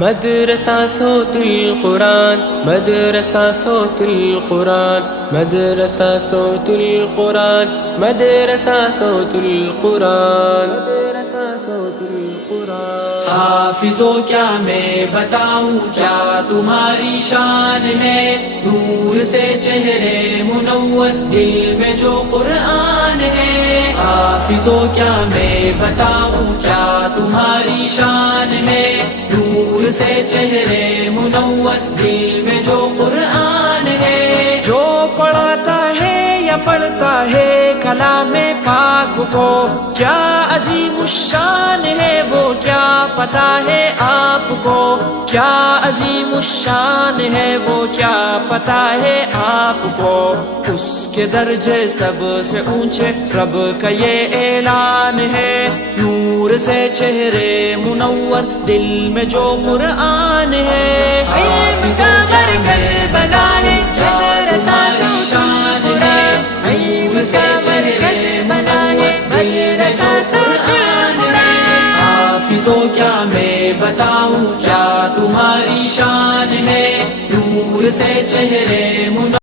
مدرسہ صوت القرآن، مدرسہ صوت القرآن، مدرسہ صوت القرآن، مدرسہ صوت القرآن، مدرسہ صوت القرآن۔ حافظوں کیا میں بتاؤں کیا تمہاری شان ہے، نور سے چہرے منور دل میں جو قرآن ہے۔ حافظوں کیا میں بتاؤں کیا تمہاری شان ہے، نور سے چہرے منور دل میں جو قرآن ہے۔ جو پڑھاتا ہے یا پڑھتا ہے کلام پاک کو، کیا عظیم الشان ہے وہ، کیا پتہ ہے آپ کو، کیا عظیم الشان ہے وہ، کیا پتہ ہے آپ کو۔ اس کے درجے سب سے اونچے رب کا یہ اعلان ہے، نور سے چہرے منور دل میں جو قرآن ہے۔ علم کا مرکز بنا ہے مدرسہ صوت القرآن، علم کا مرکز بنا ہے مدرسہ صوت القرآن۔ حافظوں کیا میں بتاؤں کیا تمہاری شان ہے، نور سے چہرے منور